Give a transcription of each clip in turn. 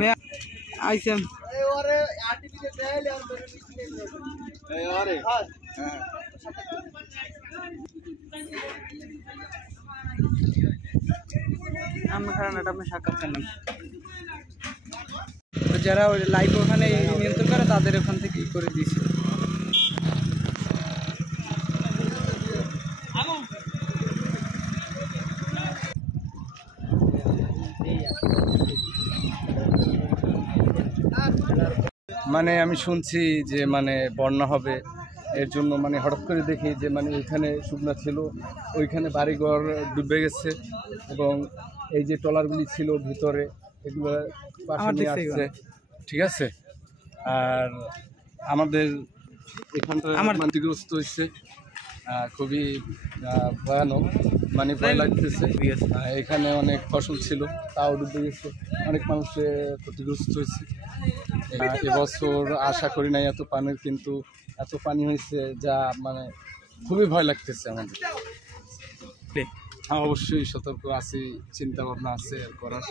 मैं आइसम সাক্ষাৎকার যারা লাইভ ওখানে নিয়ন্ত্রণ করে তাদের ওখান থেকে করে দিয়েছে। মানে আমি শুনছি যে মানে বন্যা হবে, এর জন্য মানে হঠাৎ করে দেখি যে মানে ওইখানে শুকনা ছিল, ওইখানে বাড়িঘর ডুবে গেছে এবং এই যে ট্রলারগুলি ছিল ভিতরে এগুলো পাশে নিয়ে আসছে, ঠিক আছে। আর আমাদের এখানটা ক্ষতিগ্রস্ত হয়েছে, খুবই ভয়ানক, মানে ভয় লাগতেছে। এখানে অনেক ফসল ছিল তাও ডুবে গেছে, অনেক মানুষের ক্ষতিগ্রস্ত হয়েছে। এবছর আশা করি নাই এত পানির, কিন্তু এত পানি হয়েছে যা মানে খুবই ভয় লাগতেছে আমাদের। হ্যাঁ, অবশ্যই সতর্ক আছি, চিন্তা ভাবনা আছে করার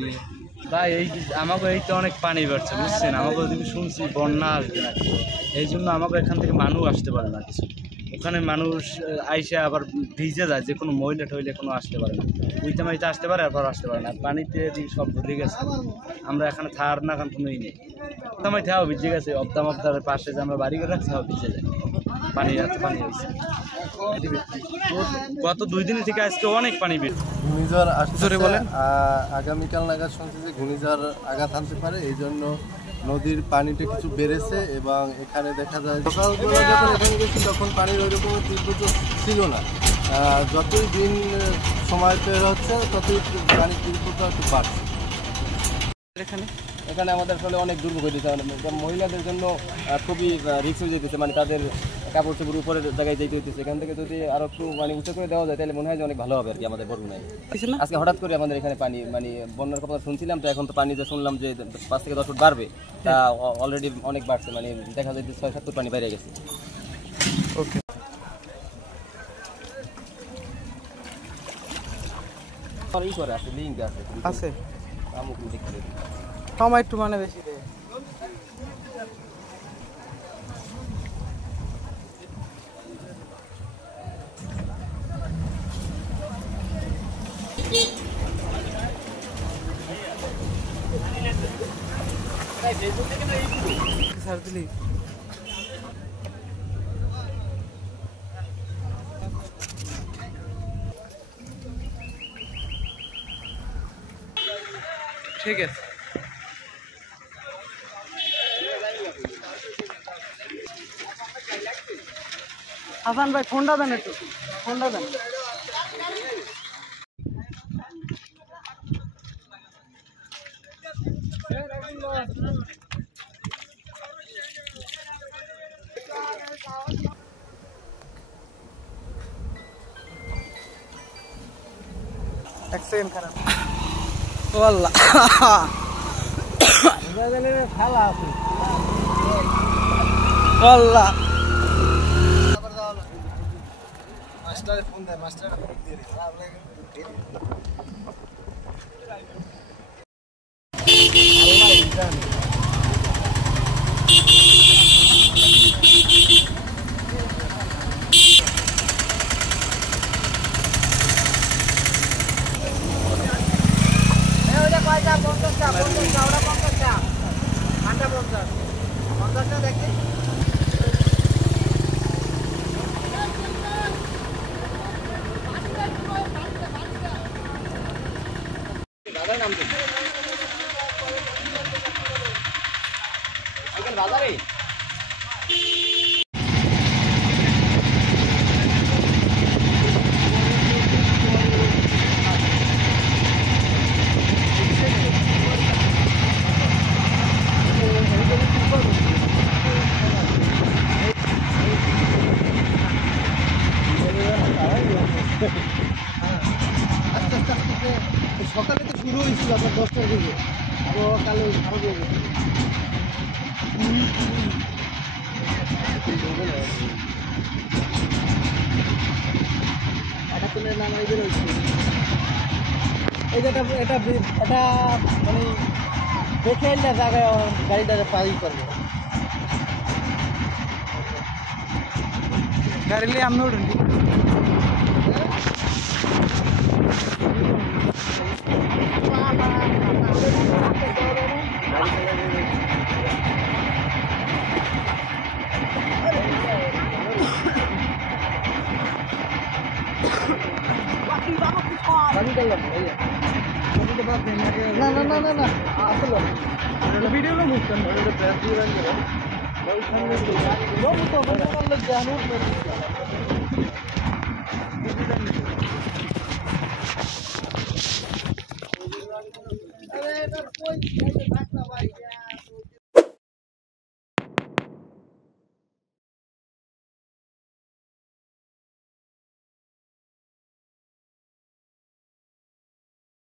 নিয়ে। ভাই এই আমাকে এই তো অনেক পানি বাড়ছে বুঝছেন, আমাকে ওদিকে শুনছি বন্যা আসবে না, এই জন্য আমাকে এখান থেকে মানুষ আসতে পারে না কিছু, ওখানে মানুষ আইসে আবার ভিজে যায়, যে কোনো মহিলা টইলে কোনো আসতে পারে না, উইতে মাইতে আসতে পারে আবার আসতে পারে না, পানিতে দিকে সব ভরে গেছে। আমরা এখানে থার না কারণ কোনোই নেই, অবদামাই থাও ভিজে গেছে, অবদার পাশে যে আমরা বাড়ি করে রাখছি তাও ভিজে যায়, পানি এত পানি হয়েছে। গত 2 দিন থেকে আজকে অনেক পানি বের। ঘূর্ণিঝড় আসতে বলে আগামীকাল নাগাদ শুনছি যে ঘূর্ণিঝড় আঘাত আনতে পারে, এই জন্য নদীর পানিটা কিছু বেড়েছে এবং এখানে দেখা যায় সকালবেলা যখন এখানে গেছি তখন পানির ওইরকম তীব্রতা ছিল না, যতই দিন সময় তৈরি হচ্ছে ততই পানির তীব্রতা একটু বাড়ছে। এখানে আমাদের ফলে অনেক দুর্ভোগ হয়ে যেতে, মহিলাদের জন্য খুবই রিস্ক হয়ে যেতেছে, মানে তাদের কাপড় চোপড় উপরের জায়গায় যেতে হইতেছে। এখান থেকে যদি আরো একটু মানে উঁচু করে দেওয়া যায় তাহলে মনে হয় যে অনেক ভালো হবে আর কি আমাদের বরগুনায়। আজকে হঠাৎ করে আমাদের এখানে পানি মানে বন্যার কথা শুনছিলাম, তো এখন তো পানি যে শুনলাম যে 5 থেকে 10 ফুট বাড়বে, তা অলরেডি অনেক বাড়ছে, মানে দেখা যায় যে 6-7 ফুট পানি বেড়ে গেছে। ওকে, আছে লিঙ্ক আছে সময় একটু মানে বেশি দেয়। স্যার দিলি ঠিক আছে। হাসান ভাই ফোনটা দেন, একটু ফোনটা দেন। এক সেকেন্ড খারাপ ওয়াল্লাহ খেলা আছে ওয়াল্লাহ। মাস্টারে ফোন দেয়, মাস্টার বাজারে সকালে তো শুরু হয়েছিল আপনার 10টার দিকে, আবহাওয়া কালো খারাপ হয়ে গেছে। টাকা তুলে নামাই বেরোচ্ছি। এই যে এটা মানে দেখে এলে জায়গায় গাড়িটা পাই করবো। গাড়ি নিয়ে আমি উঠুন। না আসলে ভিডিওটা মুখছেন